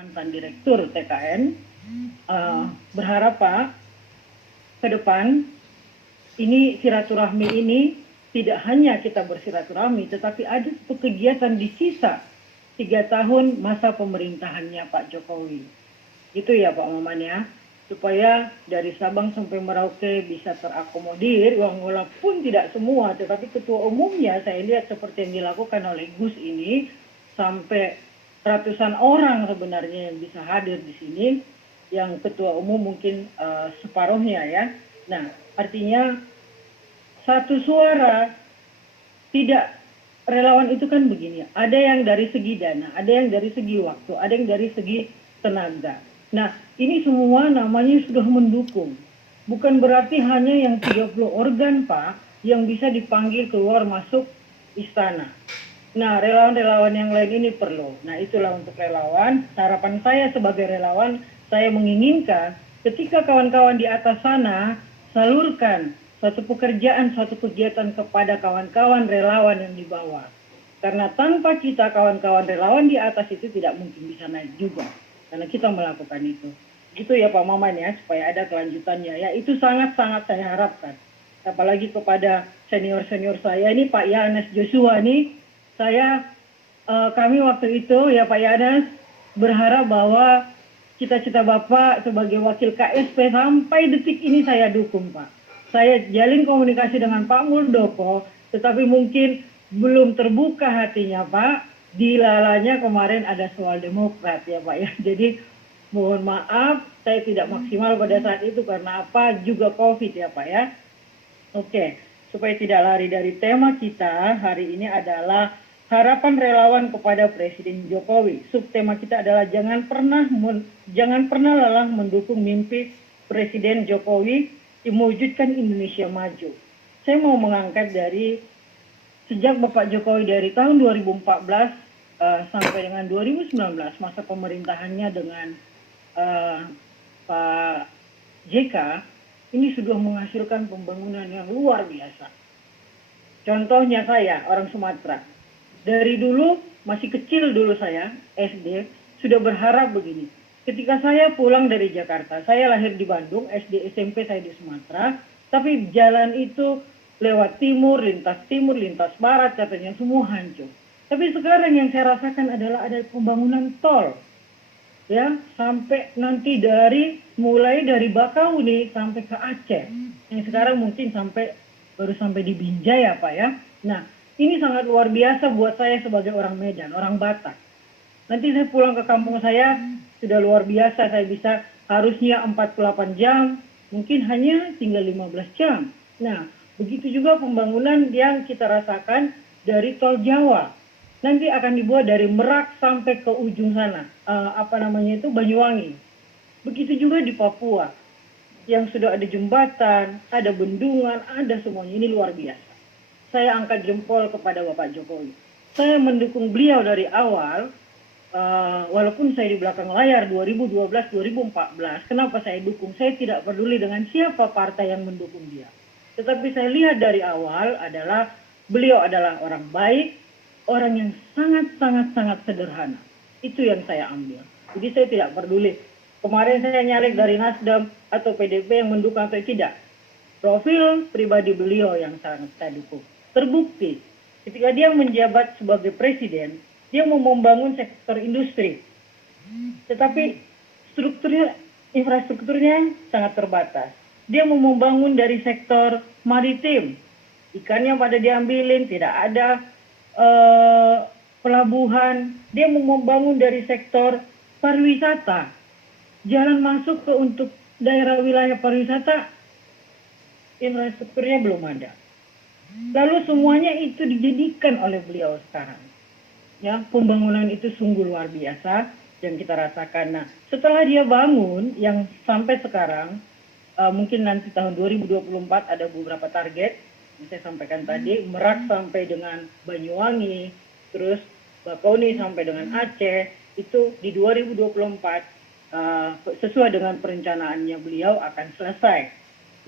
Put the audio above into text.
mantan direktur TKN, berharap Pak, ke depan ini silaturahmi ini tidak hanya kita bersilaturahmi, tetapi ada satu kegiatan di sisa 3 tahun masa pemerintahannya Pak Jokowi. Itu ya Pak Maman ya, supaya dari Sabang sampai Merauke bisa terakomodir, walaupun tidak semua, tetapi ketua umumnya saya lihat seperti yang dilakukan oleh Gus ini, sampai ratusan orang sebenarnya yang bisa hadir di sini, yang ketua umum mungkin separuhnya ya. Nah, artinya satu suara, tidak, relawan itu kan begini, ada yang dari segi dana, ada yang dari segi waktu, ada yang dari segi tenaga. Nah, ini semua namanya sudah mendukung. Bukan berarti hanya yang 30 organ Pak yang bisa dipanggil keluar masuk istana. Nah, relawan-relawan yang lain ini perlu. Nah, itulah untuk relawan. Harapan saya sebagai relawan, saya menginginkan ketika kawan-kawan di atas sana salurkan suatu pekerjaan, suatu kegiatan kepada kawan-kawan relawan yang di bawah. Karena tanpa kita kawan-kawan relawan di atas itu tidak mungkin bisa naik juga. Karena kita melakukan itu. Gitu ya Pak Maman ya, supaya ada kelanjutannya. Ya, itu sangat-sangat saya harapkan. Apalagi kepada senior-senior saya ini, Pak Yanes Joshua nih, kami waktu itu ya Pak Yanes berharap bahwa cita-cita Bapak sebagai wakil KSP sampai detik ini saya dukung Pak. Saya jalin komunikasi dengan Pak Muldoko, tetapi mungkin belum terbuka hatinya Pak. Dilalanya kemarin ada soal Demokrat ya Pak ya. Jadi mohon maaf saya tidak maksimal pada saat itu karena apa, juga COVID ya Pak ya. Oke, supaya tidak lari dari tema kita hari ini adalah harapan relawan kepada Presiden Jokowi. Subtema kita adalah jangan pernah lelah mendukung mimpi Presiden Jokowi mewujudkan Indonesia maju. Saya mau mengangkat dari sejak Bapak Jokowi dari tahun 2014 sampai dengan 2019 masa pemerintahannya dengan Pak JK ini sudah menghasilkan pembangunan yang luar biasa. Contohnya saya orang Sumatera. Dari dulu, masih kecil dulu saya, SD, sudah berharap begini. Ketika saya pulang dari Jakarta, saya lahir di Bandung, SD, SMP saya di Sumatera, tapi jalan itu lewat timur, lintas barat, katanya semua hancur. Tapi sekarang yang saya rasakan adalah ada pembangunan tol. Ya, sampai nanti mulai dari Bakauni sampai ke Aceh. Yang sekarang mungkin baru sampai di Binjai ya Pak ya. Nah, ini sangat luar biasa buat saya sebagai orang Medan, orang Batak. Nanti saya pulang ke kampung saya, sudah luar biasa. Saya bisa harusnya 48 jam, mungkin hanya tinggal 15 jam. Nah, begitu juga pembangunan yang kita rasakan dari Tol Jawa. Nanti akan dibuat dari Merak sampai ke ujung sana, Banyuwangi. Begitu juga di Papua, yang sudah ada jembatan, ada bendungan, ada semuanya. Ini luar biasa. Saya angkat jempol kepada Bapak Jokowi. Saya mendukung beliau dari awal, walaupun saya di belakang layar 2012-2014. Kenapa saya dukung? Saya tidak peduli dengan siapa partai yang mendukung dia. Tetapi saya lihat dari awal adalah beliau adalah orang baik, orang yang sangat sederhana. Itu yang saya ambil. Jadi saya tidak peduli. Kemarin saya nyalek dari Nasdem atau PDP yang mendukung atau tidak. Profil pribadi beliau yang sangat saya dukung. Terbukti, ketika dia menjabat sebagai presiden, dia mau membangun sektor industri. Tetapi infrastrukturnya sangat terbatas. Dia mau membangun dari sektor maritim. Ikannya pada diambilin, tidak ada pelabuhan. Dia mau membangun dari sektor pariwisata. Jalan masuk untuk daerah wilayah pariwisata, infrastrukturnya belum ada. Lalu semuanya itu dijadikan oleh beliau sekarang. Ya, pembangunan itu sungguh luar biasa yang kita rasakan. Nah, setelah dia bangun yang sampai sekarang, mungkin nanti tahun 2024 ada beberapa target yang saya sampaikan tadi, Merak sampai dengan Banyuwangi, terus Bakauni sampai dengan Aceh, itu di 2024 sesuai dengan perencanaannya beliau akan selesai.